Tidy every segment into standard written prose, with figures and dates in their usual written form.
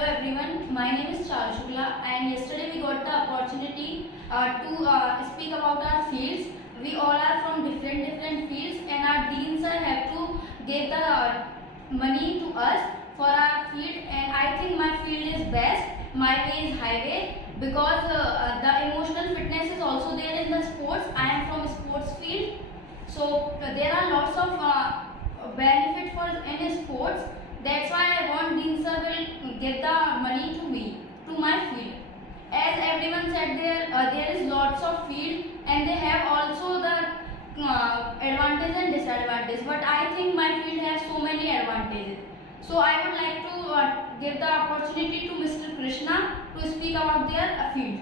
Hello everyone, my name is Charu Shukla and yesterday we got the opportunity to speak about our fields. We all are from different fields and our dean sir have to give the money to us for our field, and I think my field is best. My way is highway because the emotional fitness is also there in the sports. I am from sports field, so there are lots of benefit for in sports. That's why I want Dean sir will give the money to me, to my field. As everyone said, there is lots of field and they have also the advantage and disadvantage. But I think my field has so many advantages. So I would like to give the opportunity to Mr. Krishna to speak about their field.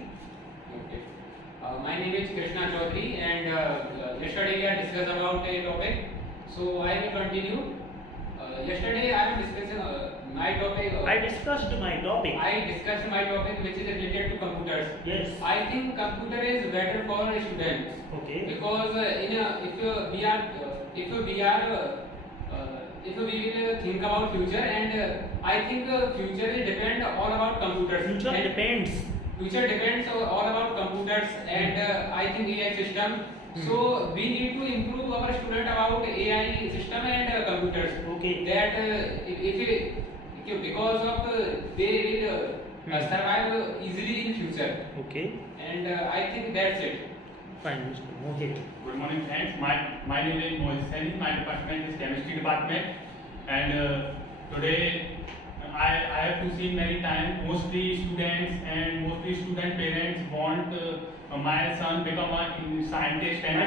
Okay. My name is Krishna Chaudhary, and yesterday we had discussed about a topic. So I will continue. Yesterday I am discussing my topic. I discussed my topic. I discussed my topic which is related to computers. Yes. I think computer is better for students. Okay. Because if we will think about future, and I think future will depend all about computers. Future And depends. Future depends all about computers and I think AI system. So we need to improve our student about AI system and computers. Okay. That because of they will survive easily in future. Okay. And I think that's it. Fine, Mr. Mohit. Good morning, friends. My name is Mohit Saini. My department is chemistry department, and today I have to see many times. Mostly students and mostly student parents want my son become a scientist and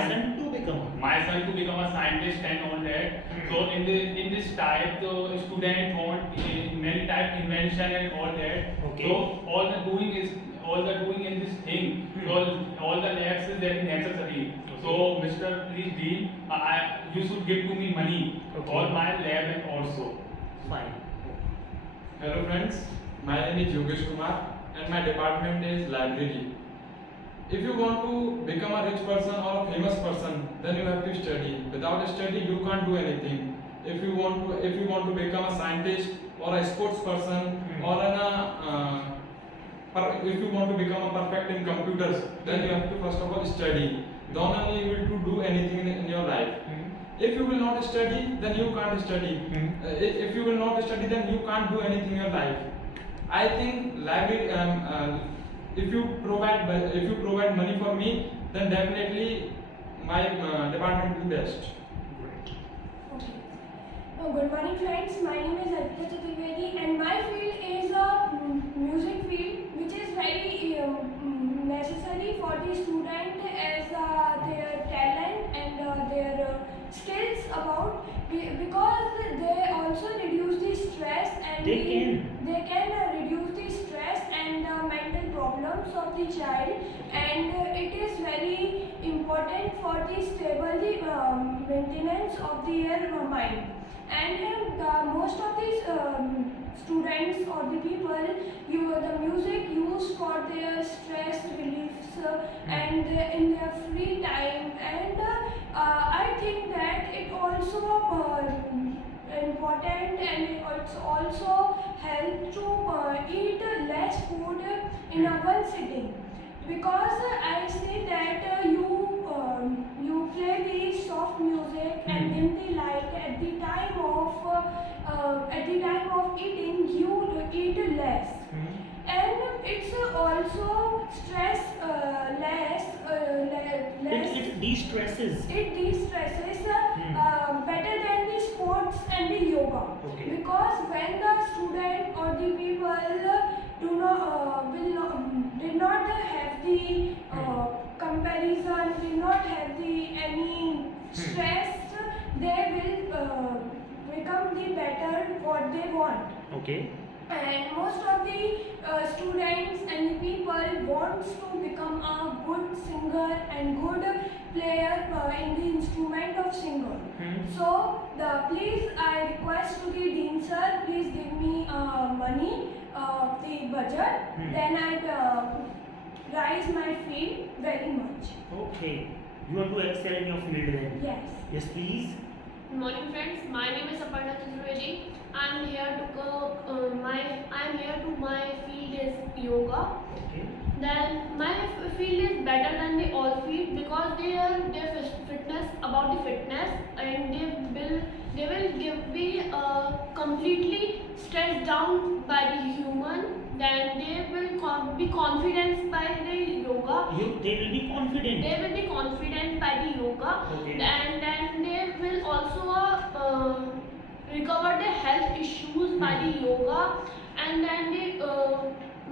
my son to become a scientist and all that. So in this type, the student want many type invention and all that. Okay. So all the doing in this thing. So all the labs is very necessary. So Mr. Please Dean, you should give to me money for my lab and also. Fine. Hello friends, my name is Yogesh Kumar and my department is library. If you want to become a rich person or a famous person, then you have to study. Without study, you can't do anything. If you want to become a scientist or a sports person or if you want to become a perfect in computers, then you have to first of all study. Then only you will do anything in your life. If you will not study, then you can't study. If you will not study, then you can't do anything in your life. I think library. If you provide money for me, then definitely my department will be best. Great. Okay. Good morning, friends. My name is Arpita Chaturvedi, and my field is a music field, which is very necessary for the student as their talent and their skills about, because they also reduce the stress and they can reduce the stress and mental problems of the child, and it is very important for the stable maintenance of their mind. And most of these students or the people, the music used for their stress reliefs and in their free time, and I think that it also important, and it's also help to eat less food in a one sitting, because I say that you play the soft music and dim the light at the time of eating, you eat less, and it's also stress less. It de-stresses. It de-stresses better than the sports and the yoga. Okay. Because when the student or the people did not have the comparison, did not have any stress, they will become the better what they want. Okay. And most of the students and the people wants to become a good singer and good player in the instrument of singer. So please, I request to the dean sir, please give me money, the budget. Then I rise my field very much. Okay. You want to excel in your field then? Yes. Yes, please. Good morning, friends. My name is Aparna Chaturvedi. I am here to yoga. Okay. Then my field is better than the all field because they are their fitness about the fitness, and they will give me completely stressed down by the human. Then they will be confident by the yoga. They will be confident. They will be confident by the yoga. Okay. And then they will also recover their health issues by the yoga. And then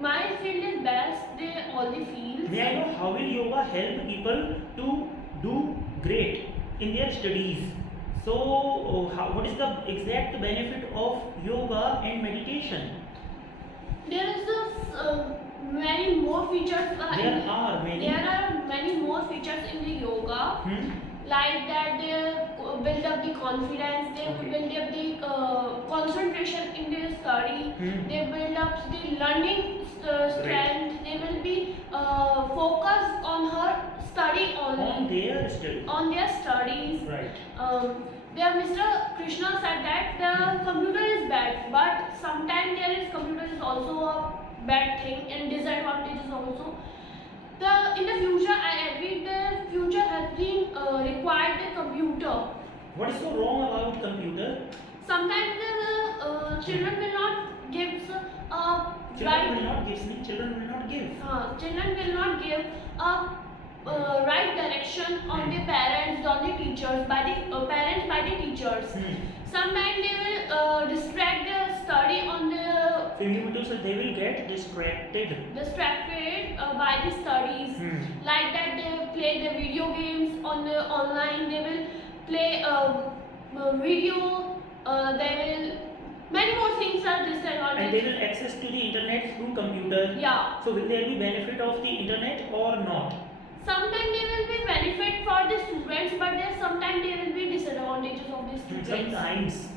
my field is best. They all the fields. May I know how will yoga help people to do great in their studies? So, what is the exact benefit of yoga and meditation? There is many more features. There are many. There are many more features in the yoga. Like that, they build up the confidence. They Okay. build up the concentration in their study. They build up the learning strength. They will be focused on her study only. On their study. On their studies. Right. There Mr. Krishna said that the computer is bad, but sometimes there is computer is also a bad thing and disadvantages also. In the future, I agree the future has been required the computer. What is so wrong about computer? Sometimes the children will not give Children will not give. Children will not give. children will not give a right direction on the parents, on the teachers, by the parents, by the teachers. Sometimes they will distract their study on the So you mean to say they will get distracted. By the studies. Like that, they play the video games on the online. They will play video. They will many more things are And they disadvantages. will access to the internet through computer. Yeah. So will there be benefit of the internet or not? Sometimes there will be benefit for the students, but there sometimes there will be disadvantages of the students. Sometimes.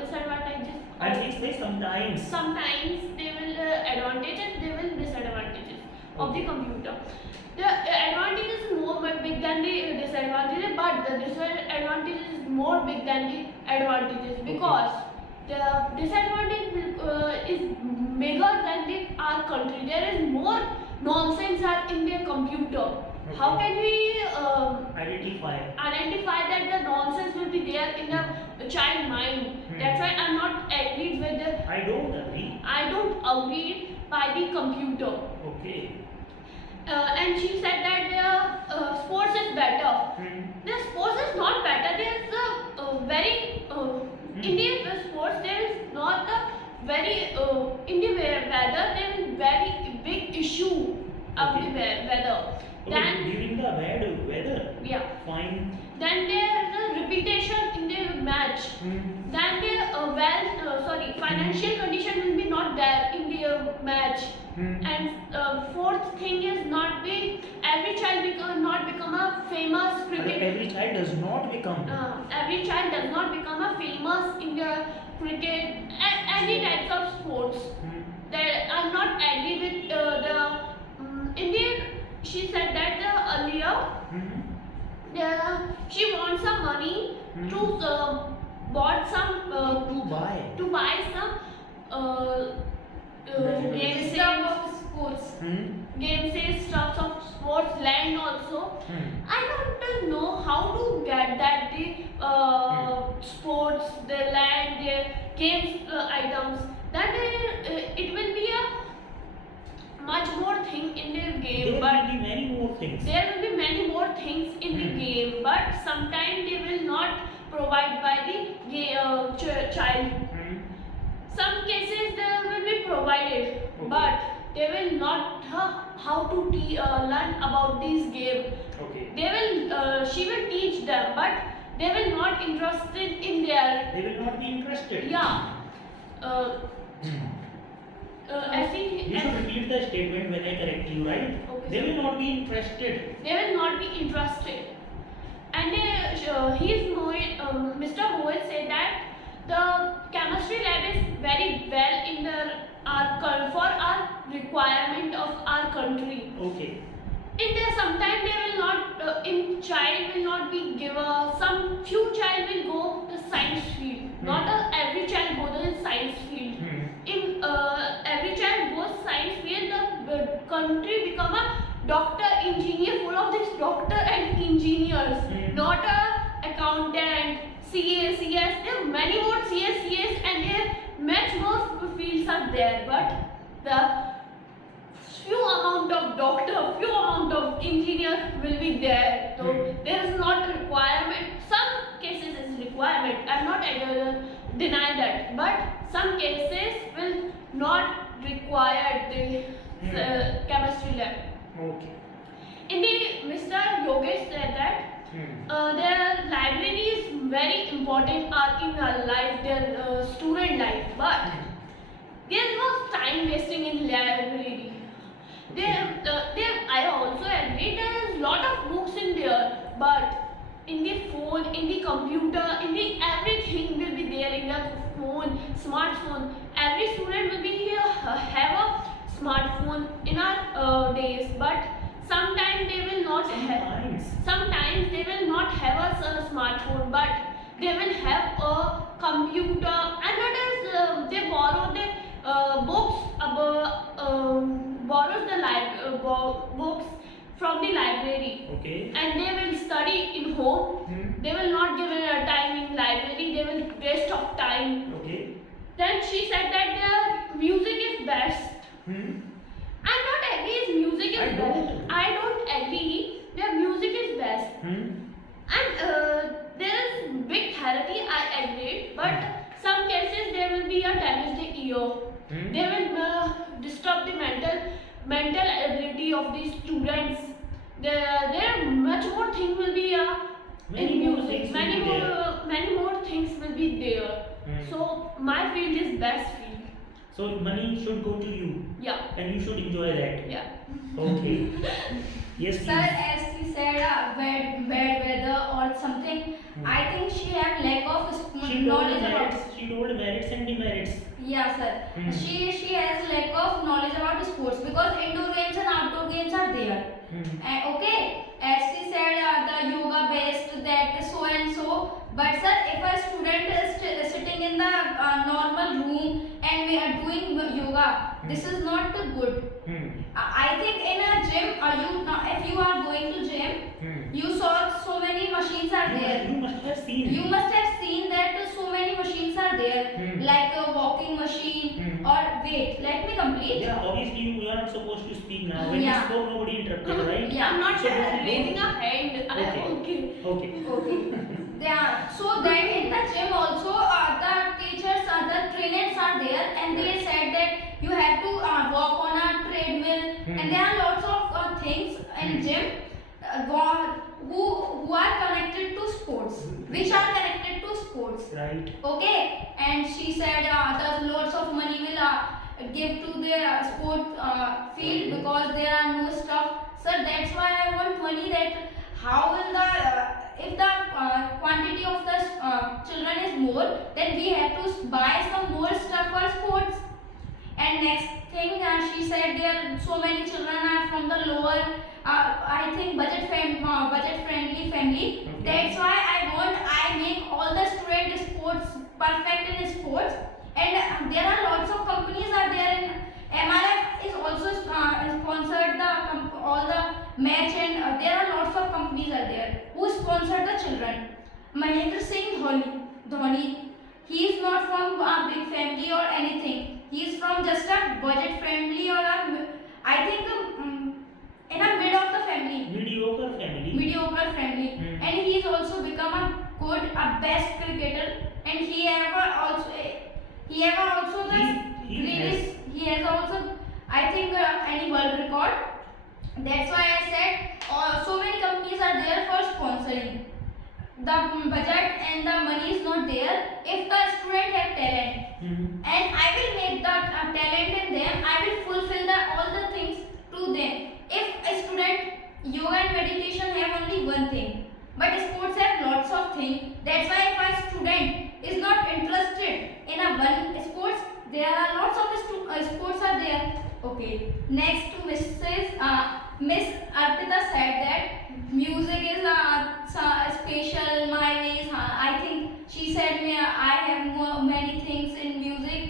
Disadvantages. I think say sometimes. Sometimes they will advantages, they will disadvantages of the Okay. computer. The advantage is more big than the disadvantages, but the disadvantage is more big than the advantages because the disadvantage is bigger than our country. There is more nonsense are in their computer. How can we identify that the nonsense will be there in a child mind? That's why I'm not agreed with the. I don't agree. I don't agree by the computer. Okay. And she said that the sports is better. The sports is not better. There's a very in the sports there is not a very in the weather there is very big issue of the weather. Then During the bad weather. yeah. Fine. Then there is a repetition in the match. Then the financial condition will be not there in the match. And fourth thing is not be every child not become a famous cricket. Every child does not become. Every child does not become a famous in the cricket any types of sports. That I'm not agree with the Indian. She said that earlier she wants some money to bought some To buy. some game System of sports. says stuff of sports land also. I don't know how to get that the sports, the land, the games items. Then it will be a much more thing in the game, There but will be many more things. there will be many more things in the game, but sometimes they will not provide by the child. Some cases they will be provided, but they will not how to learn about this game. Okay. They will she will teach them, but they will not interested in their They will not be interested. yeah. I think You should repeat the statement when I correct you, right? Okay, They sir. will not be interested. They will not be interested. And Mr. Mohit said that the chemistry lab is very well in for our requirement of our country. Okay. In there, sometimes they will not. In child will not be given. Some few child will go the science field. Not every child go the science field. In every child goes science field. The country become a doctor, engineer, full of this doctor and engineers, not a accountant, CA, CS. There are many more CA, CS, and there much more fields are there. But the few amount of doctor, few amount of engineer will be there. So there is not a requirement. Some cases is requirement. I'm not deny that, but some cases will not require the chemistry lab. Okay. In the Mr. Yogesh said that their library is very important in our life, their student life, but there was time wasting in library. I also agree there is lot of books in there, but in the phone, in the computer, in the everything will be there in the phone, smartphone. Every student will be have a smartphone in our days, but sometimes they will not have. Sometimes they will not have a smartphone, but they will have a computer, and others they borrow the books, borrows the books from the library. Okay. And they will study in home. They will not give a time in library. They will waste of time. Okay. Then she said that their music is best. I'm not agree music is best. I don't agree. Their music is best. And there is big therapy. I agree. But some cases there will be a damage the ear. They will disturb the mental ability of the students. There much more things will be in music. Many more things will be there. So my field is best field. So money should go to you. Yeah. And you should enjoy that. Yeah. Okay. Yes, Sir, please. as she said, bad weather or something, I think she have lack of knowledge about. She told merits and demerits. Yeah, sir. She has lack of knowledge about sports because indoor games and outdoor games are there. Okay, as she said, the yoga based that so and so. But sir, if a student is sitting in the normal room and we are doing yoga, this is not good. I think in a gym, if you are going to gym, you saw so many machines are there. You must have seen. You must have seen that so many machines are there, like a walking machine or wait. Let me complete. Yeah, obviously you are not supposed to speak now. When Yeah. you spoke, nobody interrupted, right? Yeah. I'm not So don't- raising a hand. Okay. Okay. Okay. Yeah. So then in the gym also, the teachers, the trainers are there, and they said that you have to walk on a treadmill, and there are lots of things in gym who are connected to sports, which are connected to sports. Right. Okay, and she said the lots of money will give to their sport field because there are no stuff. So that's why I want money. That how will the if the quantity of the children is more, then we have to buy some more stuff for sports. And next thing, she said there so many children are from the lower, I think budget friendly family. Okay. That's why I make all the student sports perfect in sports. And there are lots of companies are there in MRF is also sponsored all the match, and there are lots of companies are there who sponsor the children. Mahendra Singh Dhoni, he is not from a big family or anything. He is from just a budget friendly or I think in a mid of the family. Mediocre family. Mediocre family. And he is also become a best cricketer, and he have also the greatest. He has also I think any world record. That's why I said so many companies are there for sponsoring. The budget and the money is not there if the student have talent. And I will make the talent in them. I will fulfill all the things to them. If a student yoga and meditation have only one thing, but sports have lots of things. That's why if a student is not interested in a one sports, there are lots of sports are there. Okay. Next to Miss Arpita said that music is special. My ways. I think she said I have many things in music.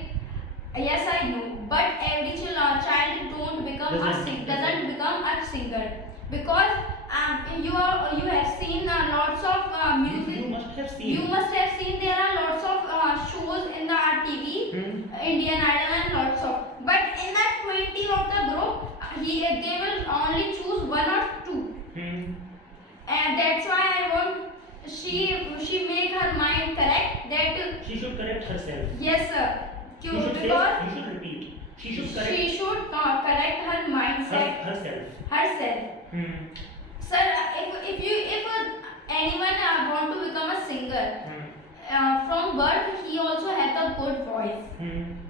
Yes, I know. But every child don't become a Doesn't. singer. Doesn't singer because you have seen lots of music. You must have seen. You must have seen there are lots of shows in the TV, Indian Idol and lots of. But in that 20 of the group, they will only choose one or two, and that's why I want she make her mind correct that She should correct herself. yes sir. You should say, Because you should repeat. She should correct she should correct her mindset herself. herself. Sir, if anyone want to become a singer, from birth he also has a good voice.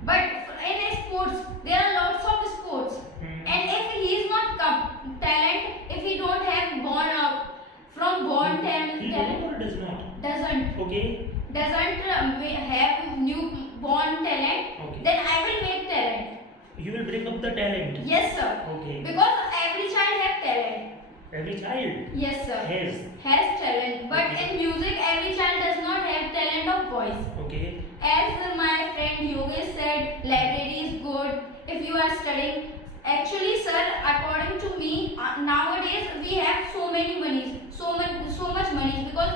But in sports, there are lots of sports, and if he is not talent, if he don't have born from born He talent, don't or does not? doesn't Okay. have new born talent, Okay. then I will make talent. You will bring up the talent. Yes sir. Okay. Because every child have talent. Every child Yes sir. has. Talent, but Okay. in music every child does not have talent of voice. Okay. As my friend Yogesh said, library is good if you are studying. Actually sir, according to me, nowadays we have so many monies, so much money, because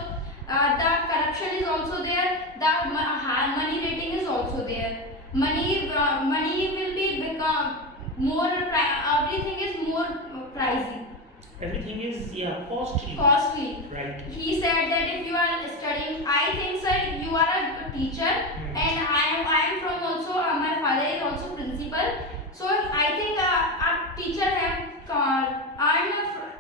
the corruption is also there, the money rating is also there. Money will be become more everything is more pricey, Everything is costly. costly. Right. He said that if you are studying, I think sir you are a teacher, and I am from also my father is also principal, so I think a teacher have earned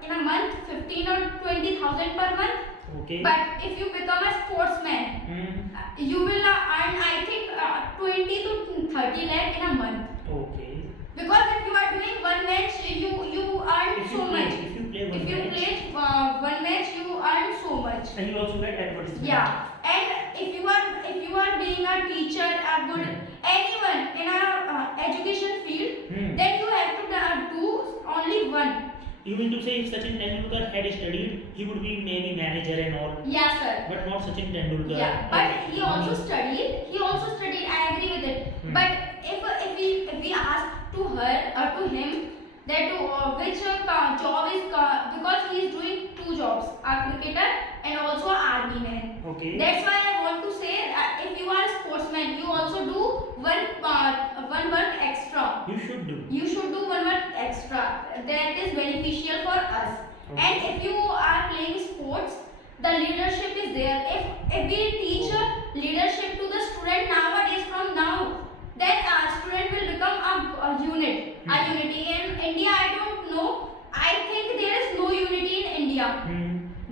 in a month 15 or 20,000 per month. Okay. But if you become a sportsman, you will earn I think 20 to 30 lakh in a month, Okay. because if you are doing one match you earn If so you play, much. if you play one If you match, play one match, you earn so much. and you also get advertisement. Yeah, and if you are being a teacher, a good anyone in a education field, then you have to do only one. You mean to say if Sachin Tendulkar had studied, he would be maybe manager and all, Yeah, sir. but not Sachin Tendulkar. Yeah, but Okay. he also studied. I agree with it. But if we ask to her or to him that which job is because he is doing two jobs, a cricketer and also an army man. Okay. That's why I want to say if you are a sportsman, you also do one work extra. You should do. You should do one work extra. That is beneficial for us. Okay. And if you are playing sports, the leadership is there. If we teach leadership to the student nowadays from now, then a student will become a unit. A unity in India, I don't know. I think there is no unity in India.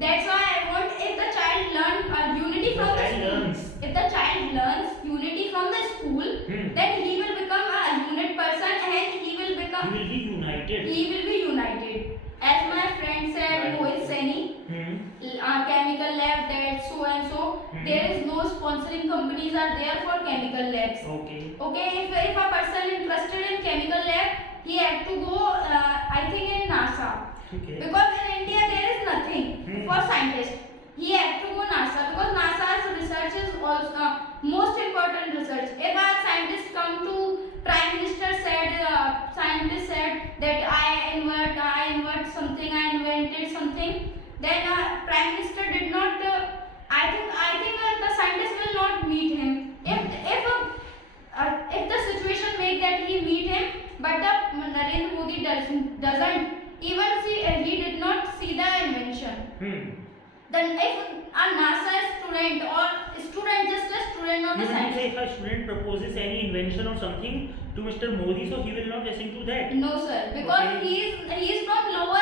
That's why I want if the child learn unity from the school. If the child learns unity from the school, then he will become a unit person and he will become. He will be united. He will be united. As my friend said, Mohit Saini, chemical lab, that so and so. There is no sponsoring companies are there for chemical labs. Okay. Okay, if a person interested in chemical lab, he have to go, I think in NASA. Okay. Because in India there is nothing for scientists. He have to go NASA because NASA's research is also most important research. If a scientist come to Prime Minister said, scientist said that I invented something, then Prime Minister did not. I think the scientist will not meet him. If the situation make that he meet him, but the Narendra Modi doesn't even see. He did not see the invention. Then if a NASA student or student just a student or You a mean to say scientist. if a student proposes any invention or something to Mr. Modi, so he will not listen to that? No sir, because Okay. he is from lower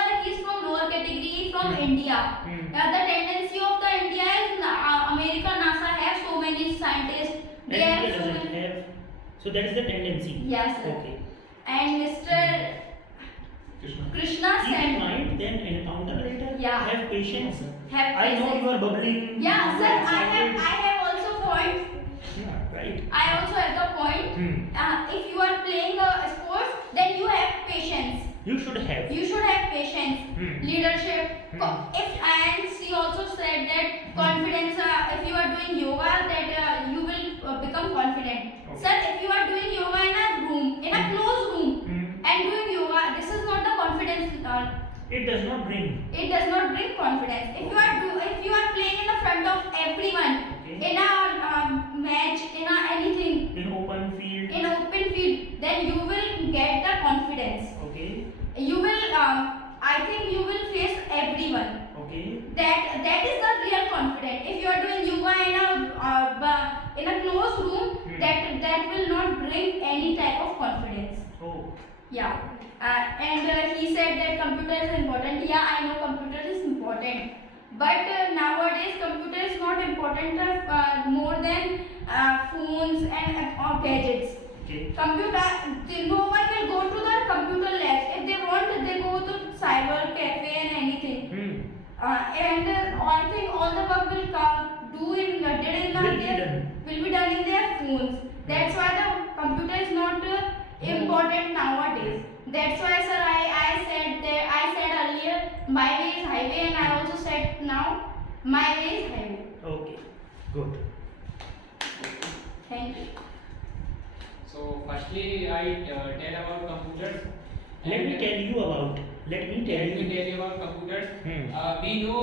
category, he is from India. The tendency of the India is America, NASA have so many scientists. They And have India so doesn't many. have. So that is the tendency. Yes sir. Okay. And Mr. Krishna Keep in said, mind, then encounter later. Yeah. Have patience. have I know patience. you are bubbling. Yeah you sir, are I excited. have also point. Yeah, right. I also have the point. If you are playing sports, then you have patience. You should have. You should have patience, leadership. If and she also said that confidence. If you are doing yoga, that you will become confident. Okay. Sir, if you are doing yoga in a room, in a closed room, and doing yoga, this is not the confidence It does not bring. It does not bring confidence. If you are playing in the front of everyone, Okay. in a match, in a anything, In open field. in open field, then you will get the confidence. Okay. You will, I think you will face everyone. Okay. That is the real confidence. If you are doing yoga in a closed room, that will not bring any type of confidence. Oh. Yeah. And he said that computer is important. Yeah, I know computer is important. But nowadays computer is not important more than phones and gadgets. Okay. Computer, no one will go to the computer labs. If they want, they go to cyber cafe and anything. I think all the work will will be done in their phones. That's why the computer is not important nowadays. That's why, sir, I said earlier, my way is highway, and I also said now, my way is highway. Okay. Good. Thank you. So firstly, I tell about computers. Let me tell you about. Let me tell you about computers. We know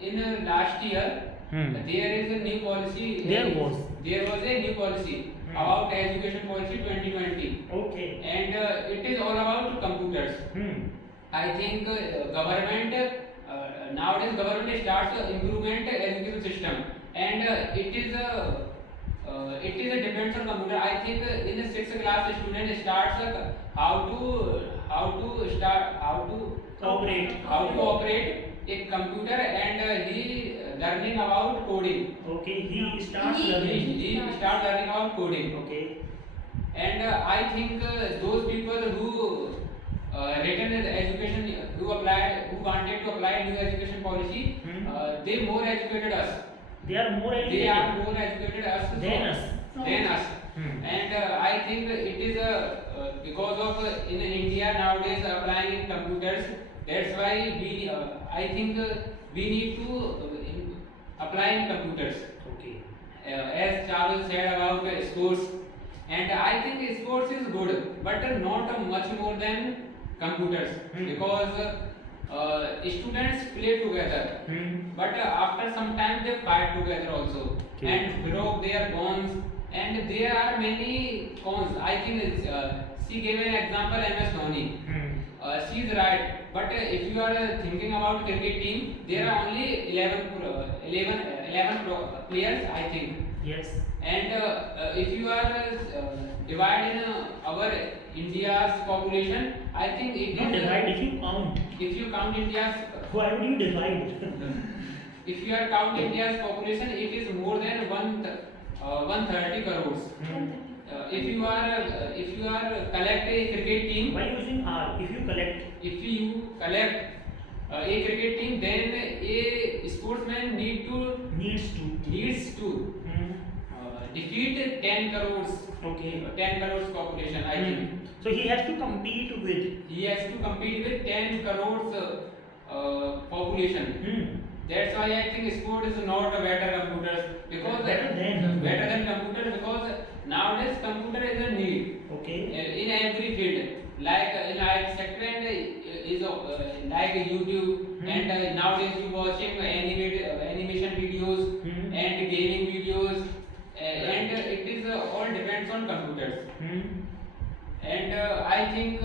in last year there is a new policy. There was a new policy about education policy 2020. Okay. And it is all about computers. I think government nowadays government starts improvement education system, and it is a depends on computer. I think in the 6th class student starts how to operate a computer, and he learning about coding. Okay. He starts He- learning. He start learning about coding. Okay. And I think those people who written the education, who wanted to apply new education policy, they more educated us. They are more educated. They are more educated us Than us. And I think it is because of in India nowadays applying in computers. That's why I think we need to apply in computers. Okay. As Charles said about sports, and I think sports is good, but not much more than computers, because students play together, but after some time they fight together also, Okay. and broke their bones, and there are many cons. I think she gave an example, MS Dhoni. She is right, but if you are thinking about cricket team, there are only 11 players, I think. Yes. And if you are dividing our India's population, I think it Not is divide. If you count. if you count India's Why would you divide? if you are count India's population, it is more than 130 crores. If you are collect a cricket team, By using R, if you collect. if you collect a cricket team, then a sportsman Needs to. defeat 10 crores. Okay. 10 crores population, I think. So he has to compete with. He has to compete with 10 crores population. That's why I think sport is not a better computers, because Better than. computer, because nowadays computer is a need Okay. in every field, like in IT sector, and is like YouTube, and nowadays you watching animation videos and gaming videos, and it is all depends on computers. And I think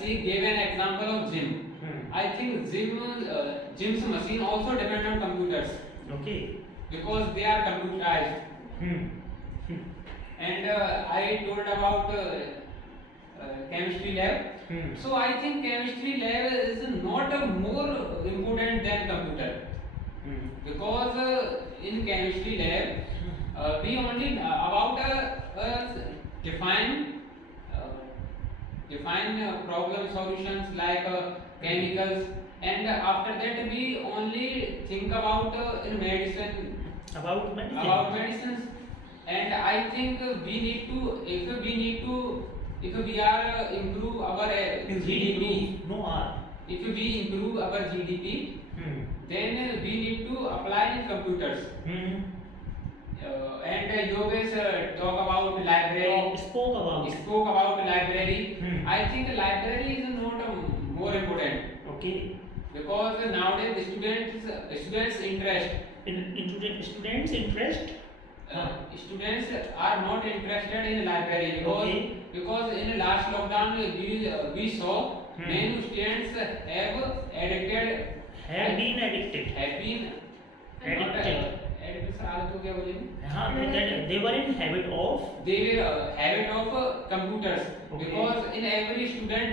she gave an example of gym. I think gym's machine also depend on computers, Okay. because they are computerized. And I told about chemistry lab. So I think chemistry lab is not more important than computer, because in chemistry lab we only about define problem solutions like chemicals, and after that we only think about in medicine, About medicine. about medicines. And I think we need to, if we are improve our GDP, No R. if we improve our GDP, then we need to apply in computers. And Yogesh talk about library. Spoke about. Spoke about library. Hmm. I think library is not more important Okay. because nowadays students interest. Students' interest. Students are not interested in library because Okay. because in last lockdown we saw many students Have been addicted. have been Addicted. addicted sir आदत हो गया बोलिए हाँ, that they were in habit of. they were habit of computers Okay. because in every student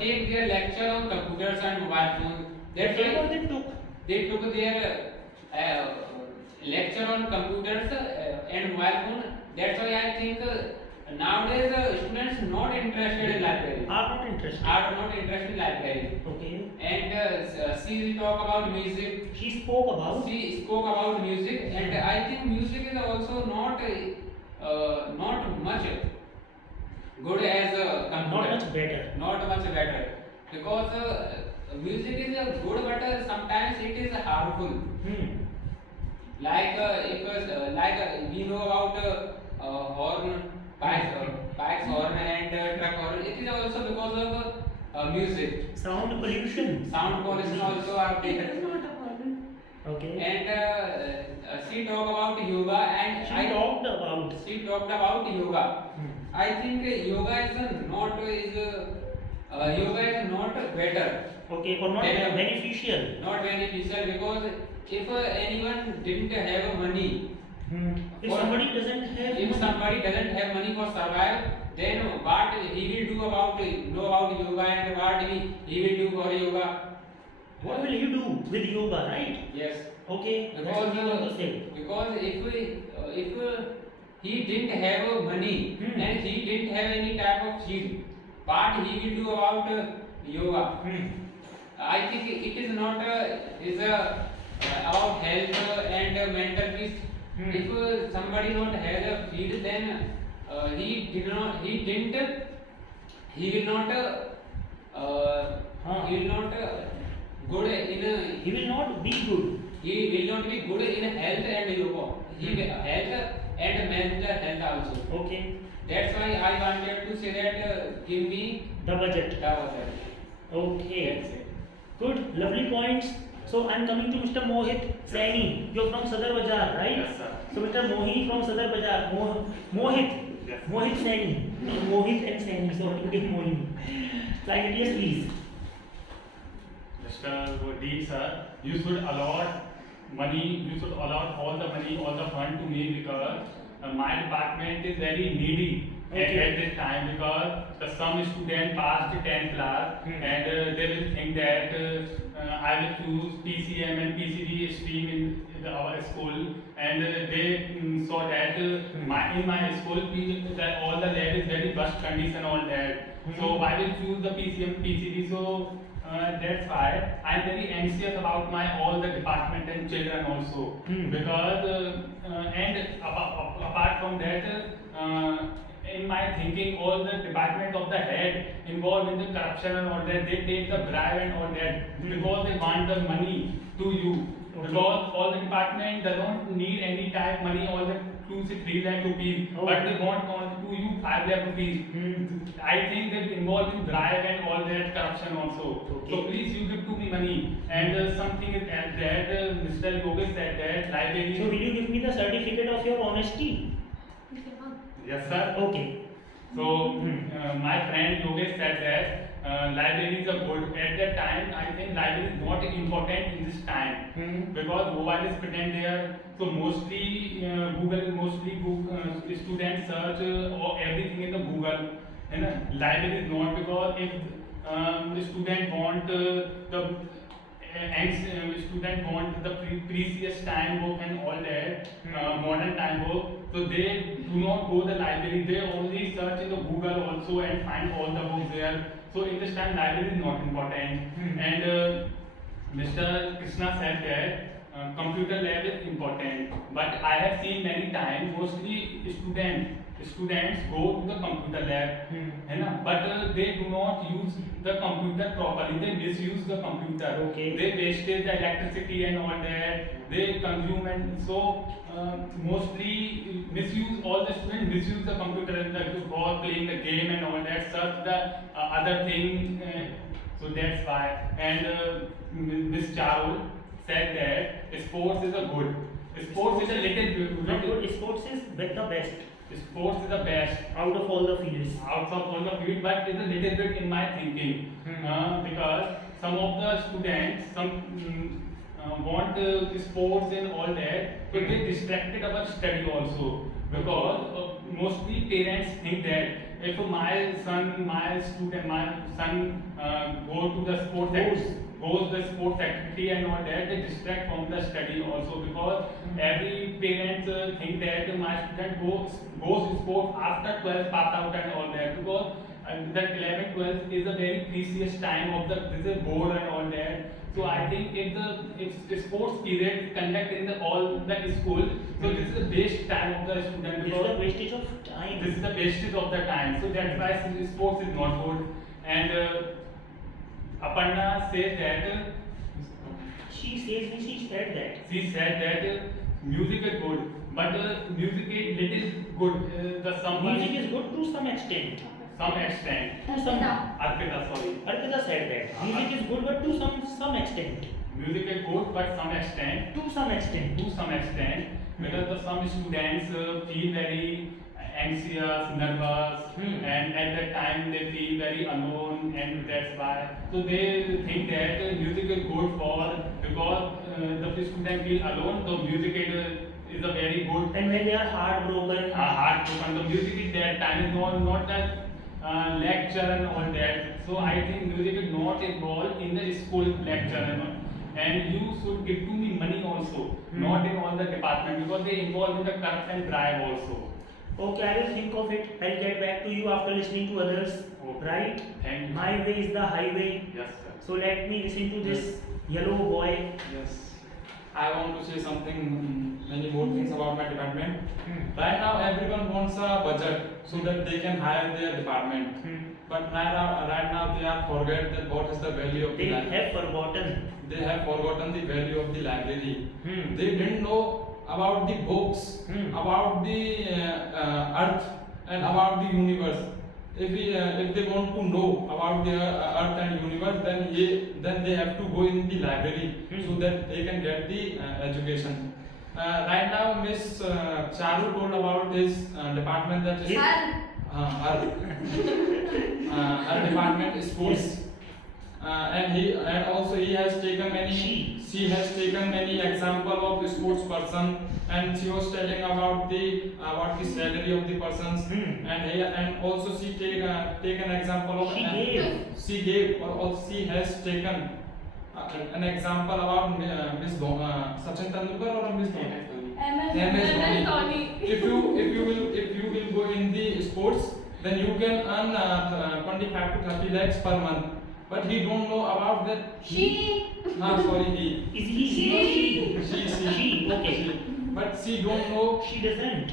take their lecture on computers and mobile phone. That's They why were they took. they took their lecture on computers and mobile phone. That's why I think nowadays students not interested in library Are not interested. are not interested in library. Okay. And she talk about music. She spoke about. She spoke about music, and I think music is also not much good as a computer. Not much better. Not much better because music is good, but sometimes it is harmful. Like if we know about horn, bikes horn and truck horn. It is also because of music. Sound pollution. Sound pollution also are It is taken. not a problem. Okay. And she talked about yoga and She talked about. she talked about yoga. I think yoga is not better, Okay, or not Then- beneficial. not beneficial because if anyone didn't have money, If Or- somebody doesn't have. if somebody doesn't have money for survive, then what he will do about yoga and what he will do for yoga? What will you do with yoga, right? Yes. Okay. That's Because what you want to say. because if he didn't have money and he didn't have any type of skill, what he will do about yoga? I think it is not about health and mental peace. If somebody not has a field, then he will not be good in He will not be good. he will not be good in health and yoga. He will health and mental health also. Okay. That's why I wanted to say that give me The budget. the budget. Okay. That's it. Good. Lovely points. So I'm coming to Mr. Mohit Saini. You're from Sadar Bazaar, right? Yes, sir. So Mr. Mohi from Sadar Bazaar. Mohit. Yes. Mohit Saini. Mohit and Saini. So you get Mohi. Slide it, yes, please. Mr. Dean, sir, you should allot money, you should allot all the money, all the fund to me because my department is very needy at this time because some student passed 10th class and they will think that I will choose PCM and PCB stream in our school and they saw that in my school that all the lab is very best condition all that. So I will choose the PCM PCB. So that's why I'm very anxious about my all the department and children also because and apart from that in my thinking all the department of the head involved in the corruption and all that they take the bribe and all that because they want the money to you because all the department they don't need any type money all the 2-3 lakh rupees but they want to you 5 lakh rupees. I think they involved in bribe and all that corruption also. So please you give to me money and something is at that Mr. Yogesh said that library. So will you give me the certificate of your honesty? Yes sir. Okay. So my friend Yogesh said that library is a good. At that time, I think library is not important in this time because mobile is present there. So mostly Google students search or everything in the Google. And library is not because if the student want student want the previous time book and all that modern time book, so they do not go the library, they only search in the Google also and find all the books there. So in this time library is not important and Mr. Krishna said that computer lab is important, but I have seen many times mostly students go to the computer lab but they do not use the computer properly, they misuse the computer. They wasted the electricity and all that, they consume and so mostly misuse, all the students misuse the computer and for playing the game and all that, search the other thing So that's why. And Miss Charul said that sports is a good. Sports is a Not little. good. Sports is the best Sports is the best out of all the fields. out of all the field, but it's a little bit in my thinking because some of the students want sports and all that, but they distracted our study also because mostly parents think that if my son go to the goes the sports activity and all that, they distract from the study also because every parent think that my student goes sports after 12 pass out and all that because that 11th 12th is a very precious time of this is board and all that. So I think if the sports period is conducted in all the school, so this is the best time of the student This is because the wastage of time. this is the wastage of the time. So that's why sports is not good. And Aparna says that She said that. she said that music is good, but music is little good. The Music is good to some extent. some extent. To some. Arpita, sorry. Arpita said that. Music is good, but to some extent. Music is good, but some extent. To some extent. To some extent, because some students feel very anxious, nervous, and at that time they feel very alone, and that's why. So they think that music is good for because the student feel alone. So music is a very good And when they are heartbroken, heartbroken. The music is that time is not that lecture and all that. So I think music is not involved in the school lecture and you should give to me money also, not in all the department because they involve in the cut and drive also. okay, I will think of it. I'll get back to you after listening to others. Okay. Right? Thank you. My way is the highway. Yes, sir. So let me listen to this yellow boy. Yes. I want to say something, many more things about my department. Right now, everyone wants a budget so that they can hire their department. But right now they are forget that what is the value of They the library. have forgotten. They have forgotten the value of the library. Hmm. They didn't know about the books, about the earth, and about the universe. If they want to know about the earth and universe, then they have to go in the library so that they can get the education. Right now, Miss Charu told about his department that is her department is sports. And also he has taken many. She has taken many example of sports person, and she was telling about the salary of the persons, and also she take an example of. She gave or also she has taken an example about Miss Sachin Tendulkar or Miss Dhoni. MS Dhoni. If you will go in the sports, then you can earn 25 to 30 lakhs per month. But he don't know about that. He. Is he? She. Okay. But she don't know. She doesn't.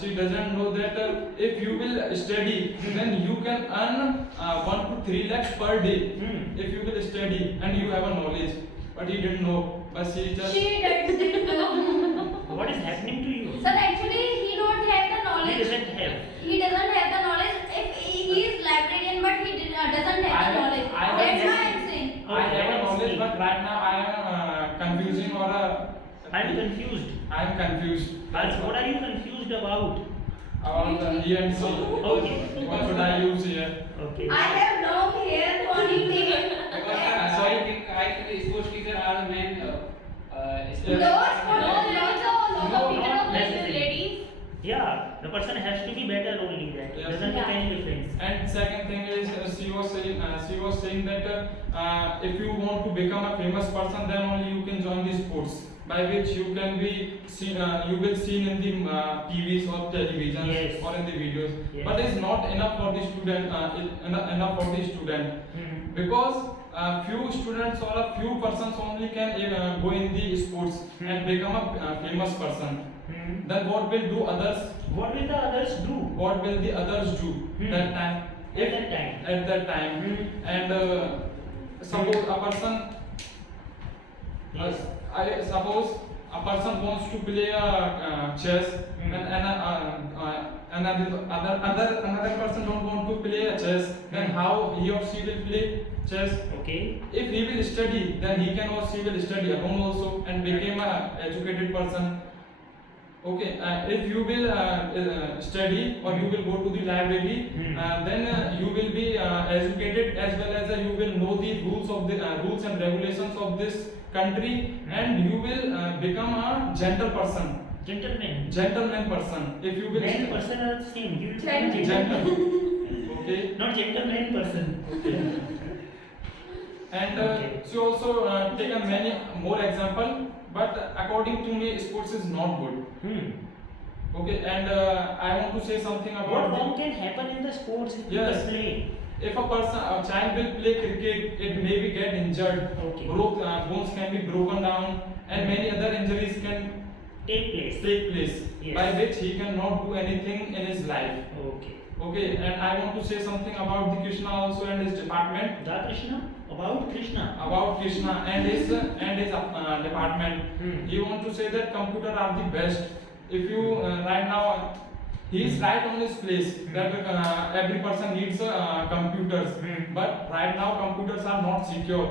She doesn't know that if you will study, then you can earn 1 to 3 lakhs per day. If you will study and you have a knowledge. But he didn't know. But she just. She didn't know. What is happening to you? Sir, actually, he don't have the knowledge. He doesn't have. He doesn't have the knowledge. If he is librarian, but he doesn't have the knowledge. That's why I'm saying. I have a knowledge, but right now I am confusing or I'm confused. I am confused. What are you confused about? About the E and C. Okay. What should I use here? Okay. I have long hair, Tony Lee. I think sports teacher are the main. Not necessarily. Yeah, the person has to be better only. That Yes. doesn't make any difference. And second thing is she was saying that if you want to become a famous person, then only you can join the sports, by which you can be seen, you will seen in the TVs or televisions Yes. or in the videos. Yes. But it's not enough for the student. Enough for the student because few students or a few persons only can go in the sports and become a famous person. Then what will do others? What will the others do? What will the others do that time? At that time. And suppose a person. Yes. I suppose a person wants to play chess, another person don't want to play chess, then how he or she will play chess? Okay. If he will study, then he can or she will study alone also and become a educated person. Okay, if you will study or you will go to the library, then you will be educated as well as you will know the rules of the rules and regulations of this country, and you will become a gentle person, gentleman person. If you will Man person are same. You will become Gentle. gentle, okay. Not gentleman person. And Okay. she also taken many more example, but according to me, sports is not good. Okay, and I want to say something What about wrong can happen in the sports if people Yes. play? if a child will play cricket, it may be get injured, Okay. bones can be broken down, and many other injuries can Take place. take place, Yes. by which he cannot do anything in his life. Okay. Okay, and I want to say something about the Krishna also and his department. Da Krishna? About Krishna. About Krishna and his department. He want to say that computer are the best. If you right now, he is right on his place that every person needs computers. But right now computers are not secure.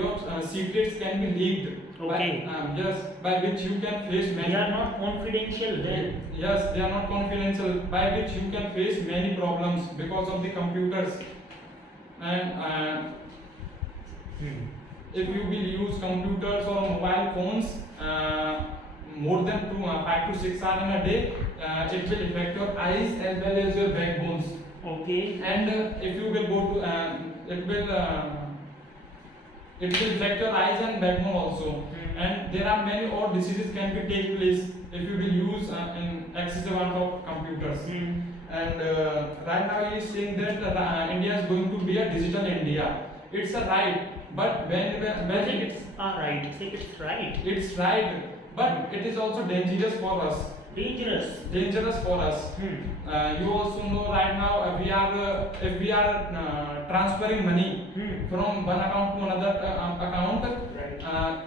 Your secrets can be leaked. Okay. Yes, by which you can face They many. are not confidential then. Yes, they are not confidential. By which you can face many problems because of the computers. And if you will use computers or mobile phones more than 5 to 6 hours in a day, it will affect your eyes as well as your backbones. Okay. And if you will go to it will affect your eyes and backbone also. And there are many more diseases can be take place if you will use in excessive amount of computers. And right now he is saying that India is going to be a digital India. It's a right, but when It's right. Say it's right. it's right, but it is also dangerous for us. Dangerous. For us. You also know right now if we are transferring money from one account to another account. Right.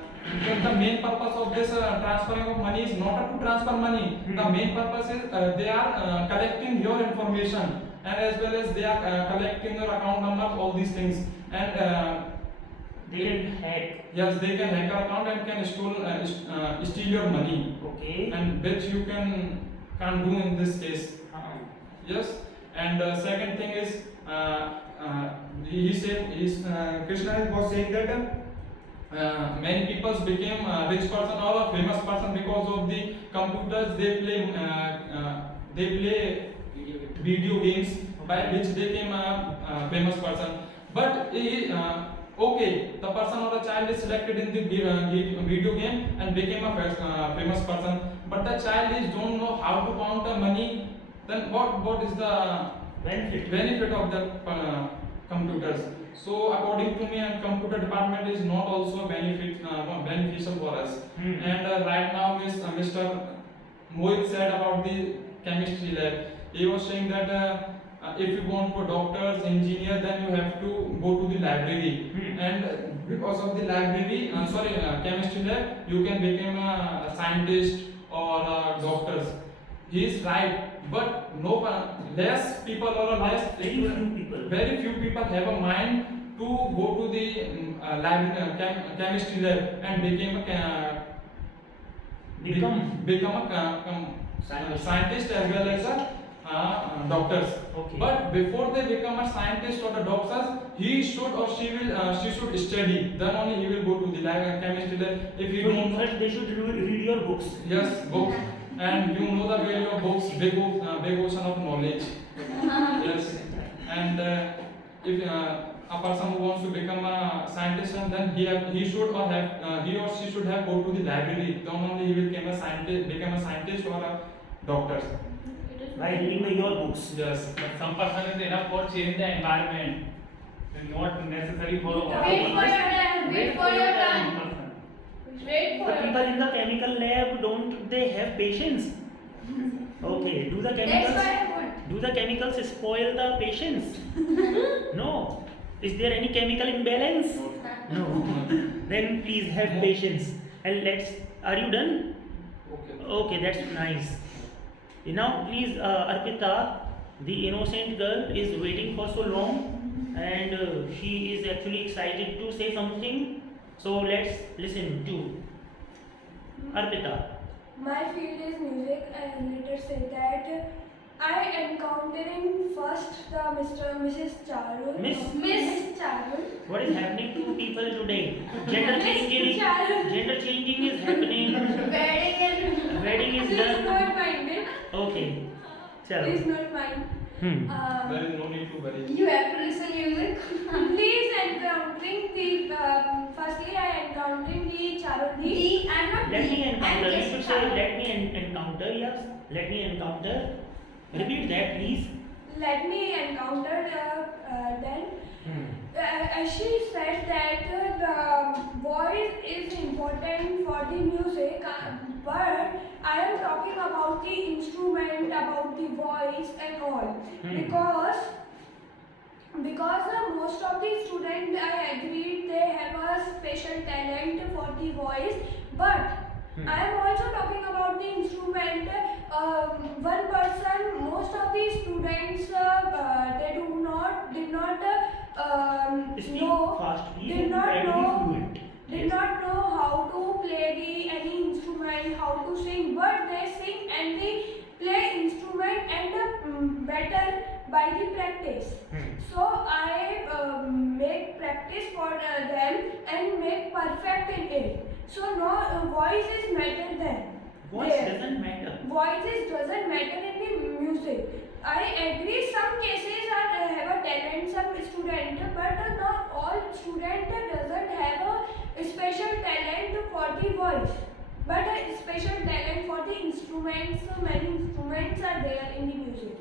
The main purpose of this transferring of money is not to transfer money. The main purpose is they are collecting your information, and as well as they are collecting your account numbers, all these things. And They can hack. yes, they can hack your account and can steal your money, Okay. and which you can't do in this case. Yes, and second thing is he said Krishna was saying that many people became a rich person or a famous person because of the computers. They play video games by which they became a famous person. But okay, the person or the child is selected in the video game and became a famous person. But the child is don't know how to count the money. Then what is the benefit of the computers? So according to me, computer department is not also beneficial for us. And right now, Mr. Mohit said about the chemistry lab. He was saying that if you want for doctors, engineer, then you have to go to the library. And because of the library, chemistry lab, you can become a scientist or doctors. He is right, but less people or less very few people have a mind to go to the chemistry lab and become a scientist as well as a doctors. Okay. But before they become a scientist or a doctor, he should or she should study. Then only he will go to the chemistry lab. If you don't know, First, they should read your books. yes, books, and you know the value of books, big ocean of knowledge. Yes, and if a person who wants to become a scientist, then he should or she should have go to the library. Then only he will become a scientist or a doctor. By reading your books. Yes. But some person is enough for change the environment. It's not necessary for all. Wait for your turn. Wait for your turn. Wait for The your people in the chemical lab, don't they have patience? Okay. Do the That's chemicals? why I put. Do the chemicals spoil the patience? No. Is there any chemical imbalance? No. Then please have patience. And are you done? Okay. Okay, that's nice. Now, please, Arpita, the innocent girl is waiting for so long, and she is actually excited to say something. So let's listen to Arpita. My field is music, and let us say that I encountering first the Mrs. Charul. Miss Charul. What is happening to people today? Gender Miss changing. Charul. Gender changing is happening. Wedding is Please done. not mind it. Okay. Chalo. Please not mind. There is no need to worry. You have to listen music. Please encountering the firstly I encountering the Charul. I'm not Let me me. encounter. I'm You just should say Charul. let me encounter. Yes. Let me encounter. Repeat that, please. Let me encounter then. She said that the voice is important for the music, but I am talking about the instrument, about the voice and all. Because most of the students, I agreed, they have a special talent for the voice, but I am also talking about the instrument. One person, most of the students, they did not Speak know, fast, please. did not Try to be know, fluent. did not know how to play any instrument, how to sing, but they sing and they play instrument and better by the practice. So I make practice for them and make perfect in it. So no voice is matter then. Voice There. doesn't matter. Voices doesn't matter in the music. I agree some cases are have a talent, some student, but not all student doesn't have a special talent for the voice. But a special talent for the instruments, many instruments are there in the music.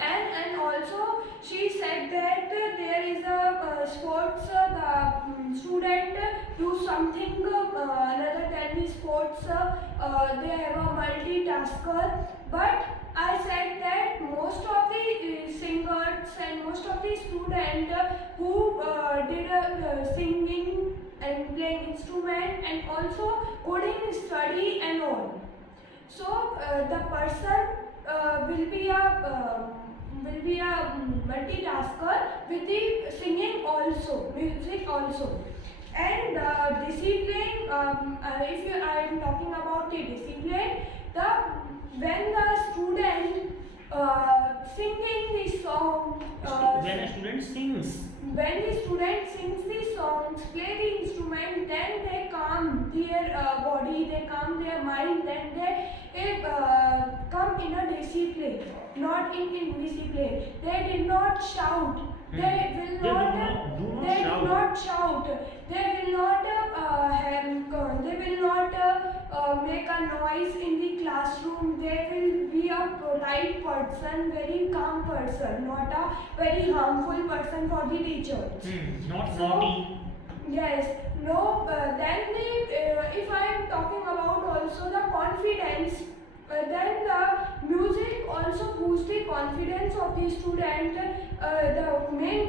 And also she said that there is a sports, the student do something another than the sports, they have a multitasker, but I said that most of the singers and most of the students who did singing and playing instrument and also coding study and all. So the person will be a multitasker with the singing also, music also. And discipline, if I am talking about the discipline, when the student singing the song, When a student sings, when the student sings the songs, play the instrument, then they calm their body, they calm their mind, then they come in a discipline, not in indiscipline. They did not shout. They will They not. do not They shout. do not shout. They will not. They will not make a noise in the classroom. They will be a polite person, very calm person, not a very harmful person for the teacher. Not So- naughty. Yes, no, then if I am talking about also the confidence, then the music also boosts the confidence of the student. The main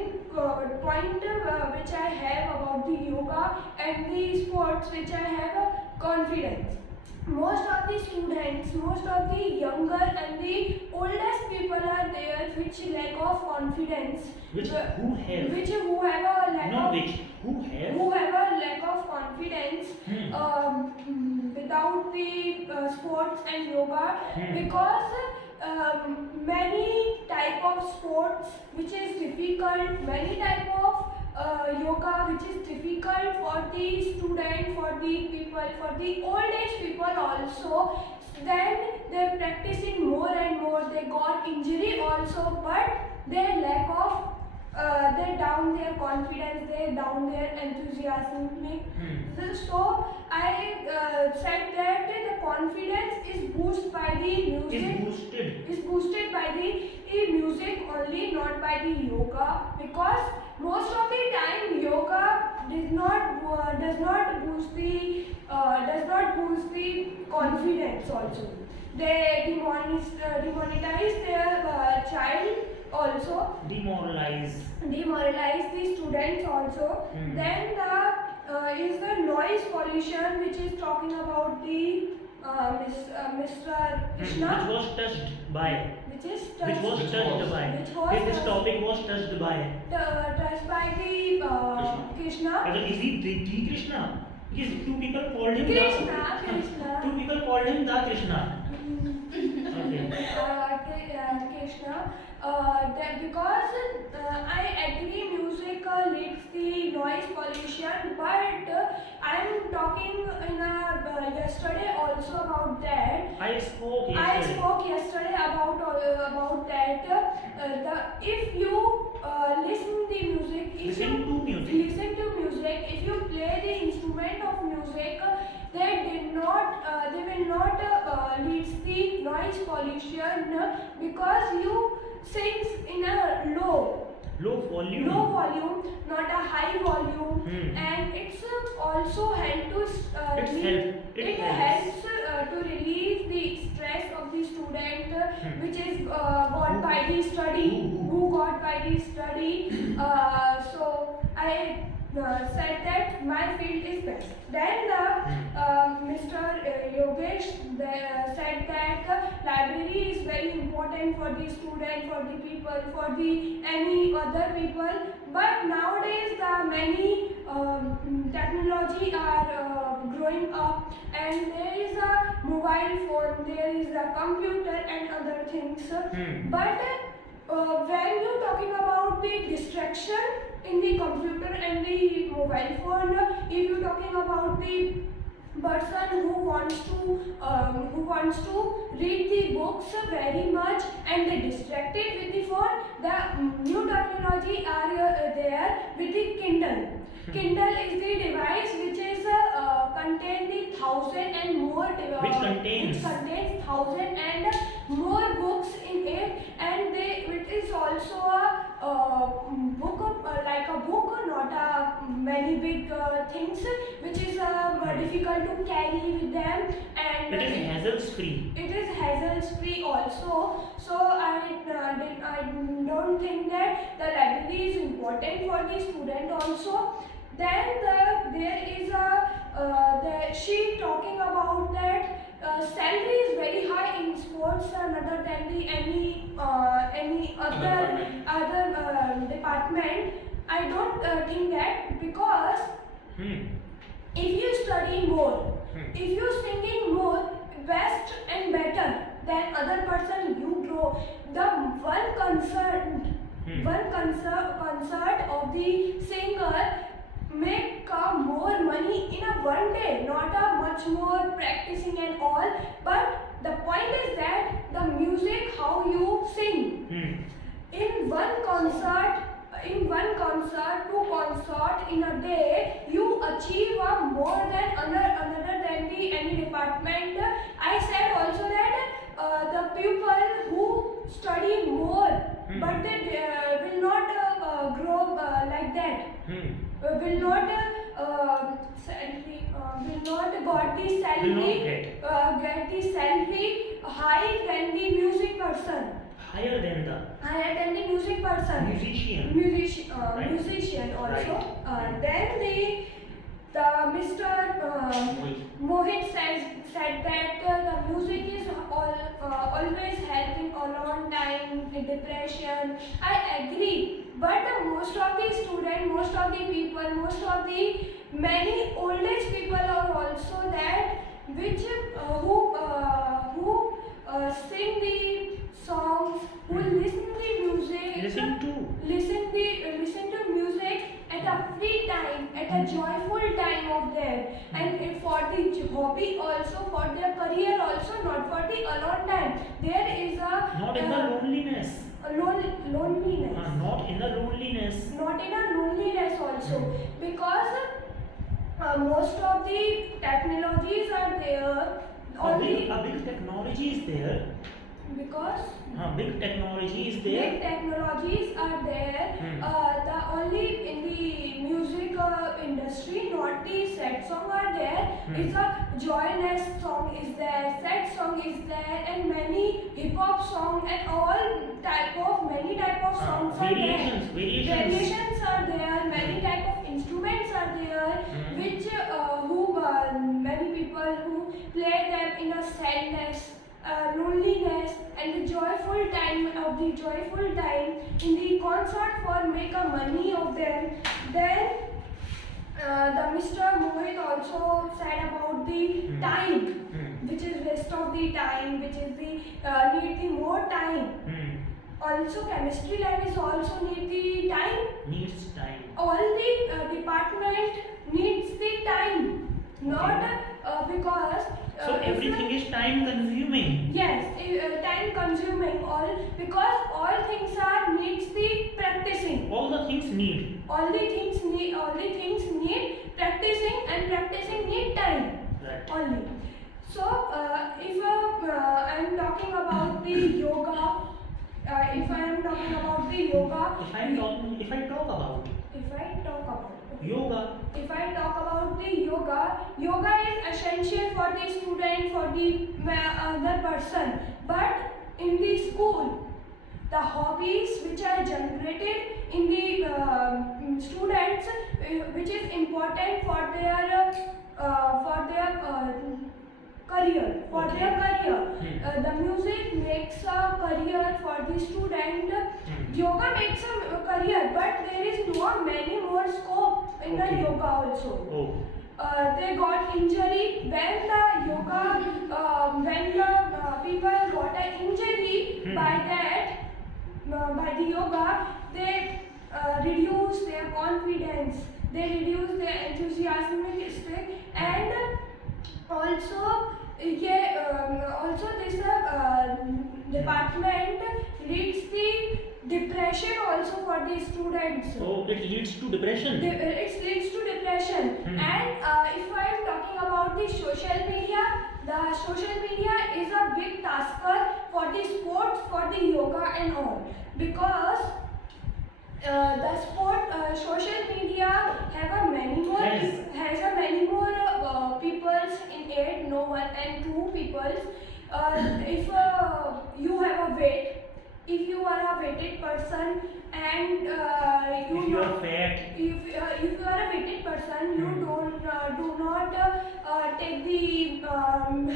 point which I have about the yoga and the sports which I have confidence. Most of the students, most of the younger and the oldest people are there which lack of confidence. Which who who have? have a lack Not of which. Who have? who have a lack of confidence Hmm. without the sports and yoga, because many type of sports which is difficult, many type of yoga which is difficult for the student, for the people, for the old age people also. Then they practicing more and more, they got injury also, but they lack of they down their confidence, they down their enthusiasm. So I said that the confidence is boosted by the music. Is boosted. Is boosted by the music only, not by the yoga, because most of the time yoga does not boost the confidence also. They demonetize their child also, Demoralize. demoralize the students also. Then the is the noise pollution, which is talking about the Mr. which Krishna, was touched by. which is Which was Which touched was. by. Which was If this touched. topic was touched by. touched by the Krishna. Is he the Krishna? Because two people called him Krishna, the. Krishna. Two people called him the Krishna. Okay. Krishna, because I agree music leads the noise pollution, but I'm talking in yesterday also about that. I spoke I yesterday. spoke yesterday about that. If you listen the music, if Listen you to music. listen to music, if you play the instrument of music, they will not lead the noise pollution because you sings in a Low volume. not a high volume, Hmm. and it's also help to It helps to relieve the stress of the student, which is got by the study, who got by the study. So I said that my field is best. Then Mr. Yogesh said that library is very important for the student, for the people, for the any other people. But nowadays the many technology are growing up, and there is a mobile phone, there is a computer and other things. But when you're talking about the distraction in the computer and the mobile phone, if you're talking about the person who wants to read the books very much and they distracted with the phone, the new technology are there with the Kindle. Kindle is the device which is contain the 1,000 and more Which contains? which contains 1,000 and more books in it, and it is also a book, like a book, not a many big things, which is difficult to carry with them, and It is hassles free. it is hassles free also. So I don't think that the library is important for the student also. Then there is she talking about that salary is very high in sports other than the any other department. I don't think that, because if you study more, if you singing more, best and better than other person, you grow. The one concert of the singer make more money in a one day, not a much more practicing and all. But the point is that the music, how you sing. In one concert, two concert in a day, you achieve more than another than the any department. I said also that the people who study more, but they will not grow like that. Will not got the salary, get the salary high than the music person, Higher than the music person, musician. Right. musician also. Right. Then the Mr. Mohit said that the music is always helping a long time in depression. I agree, but most of the students, most of the people, most of the many old age people are also that which who sing the songs, who listen the music, Listen to music at a free time, at a joyful time of them, and for the hobby also, for their career also, not for the alone time. There is a Not in the loneliness. loneliness. Not in the loneliness. Not in a loneliness also, because most of the technologies are there. A big technology is there. Because Big technology is big there. technologies are there. The only in the music industry, not the sad song are there. It's a joyless song is there, sad song is there, and many hip hop song and all many type of songs are there. Variations are there. Many type of instruments are there, which many people who play them in a make a money of them. Then the Mr. Mohit also said about the time, which is waste of the time, which is the need the more time. Also, chemistry lab is also need the time. Needs time. All the department needs the time, not because. So if everything is time consuming. Yes, time consuming all because all things are needs the practicing. All the things need. All the things need practicing, and practicing need time Right. only. So if I am talking about the yoga, if I am talking about the yoga, If I talk about if I talk about yoga, If I talk about the yoga is essential for the student, for the other person. But in the school, the hobbies which are generated in the students, which is important for their career. The music makes a career for the student. Yoga makes a career, but there is not many more scope in the Okay. yoga also. Oh, They got injury when the yoga, when the people got an injury by that, by the yoga, they reduce their confidence, they reduce their enthusiasm, and also, also this department leads the depression also for the students. so it leads to depression. It leads to depression. And if I am talking about the social media is a big tasker for the sports, for the yoga and all, because the social media have a many more Yes. has a many more peoples in it, no one and two peoples. If you have a weight, if you are a weighted person and If you are fat, if you are a weighted person, you do not take the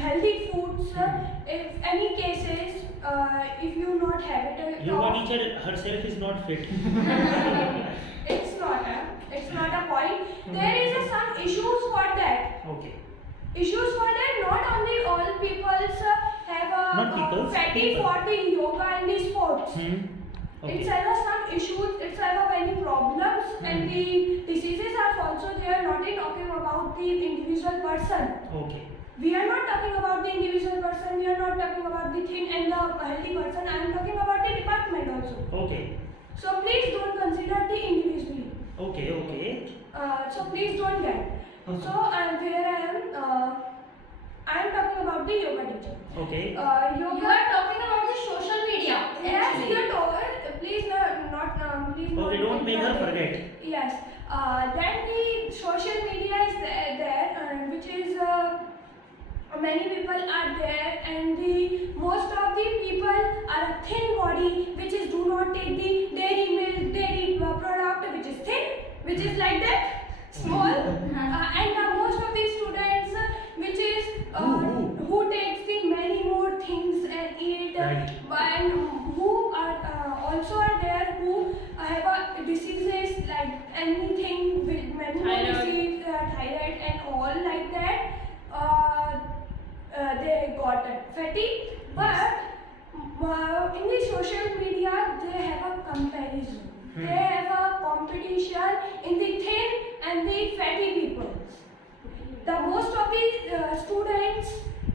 healthy foods. If any cases, if you not have it, yoga teacher herself is not fit. it's not a point. There is some issues for that. Okay. Issues for that. Not only all peoples have Not a peoples, fatty people. for the yoga and the sports. Okay. It's have some issues, it's have many problems, and the diseases are also there. Not talking about the individual person. Okay. We are not talking about the individual person. We are not talking about the thing and the healthy person. I am talking about the department also. Okay. So please don't consider the individually. Okay. Okay. So please don't get. Okay. So where I am talking about the yoga teacher. Okay. You Yoga. are talking about the social media. Yes, actually. you told. Please not. Please Okay. Don't make her forget. Yes. Then the social media is there, which is many people are there, and the most of the people are a thin body, which is do not take the dairy milk, dairy product, which is thin, which is like that, small, and most of the students, which is who takes the many more things and eat, Right. and who are also are there who have diseases like anything with many more Thyroid. disease, thyroid and all like that. They got fatty, but in the social media they have a comparison. They have a competition in the thin and the fatty people. The most of the students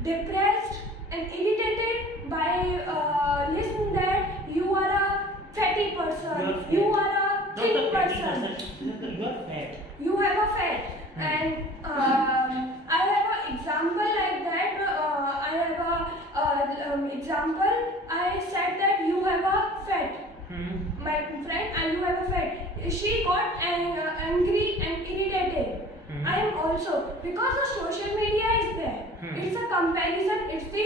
depressed and irritated by listening that you are a fatty person, you are a Not thin the fatty person. person. You are fat. You have a fat, and I have an example like that. I have a example. I said that you have a fat. My friend, you have a fat. She got angry and irritated. I am also, because the social media is there. It's a comparison. It's the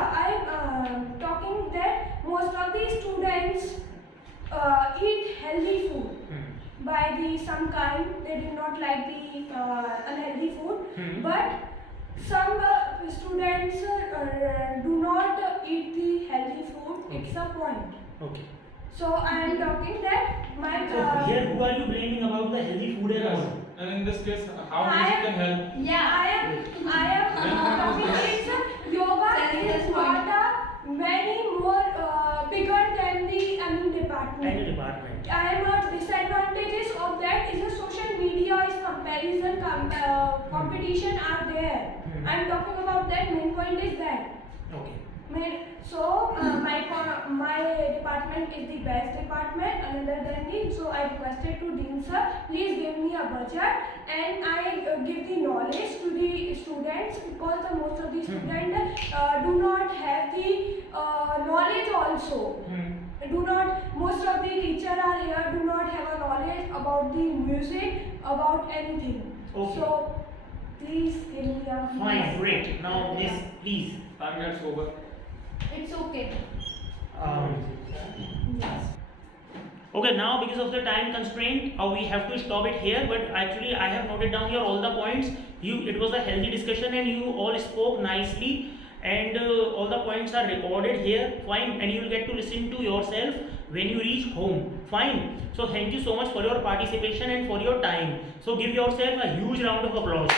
I am talking that most of the students eat healthy food. By the some kind, they did not like the unhealthy food, but some students do not eat the healthy food. It's a point. Okay. So I am talking that my So here, who are you blaming about the healthy food and all? And in this case, how I music am- can help? I am talking it's yoga is not a very more bigger than the department. Any department. I am not disadvantages of that is a social media is comparison competition are there. Hmm. I am talking about that main point is that. Okay. My department is the best department other than Dean. So I requested to Dean sir, please give me a budget and I give the knowledge to the students because the most of the students do not have the knowledge also. Do not most of the teacher are here do not have a knowledge about the music about anything. Okay. So please give me a Fine, great. Now, Miss, please. Time gets over. It's okay. Yes. Okay, now because of the time constraint, we have to stop it here. But actually, I have noted down here all the points. It was a healthy discussion, and you all spoke nicely. And all the points are recorded here. Fine, and you will get to listen to yourself when you reach home. Fine. So thank you so much for your participation and for your time. So give yourself a huge round of applause.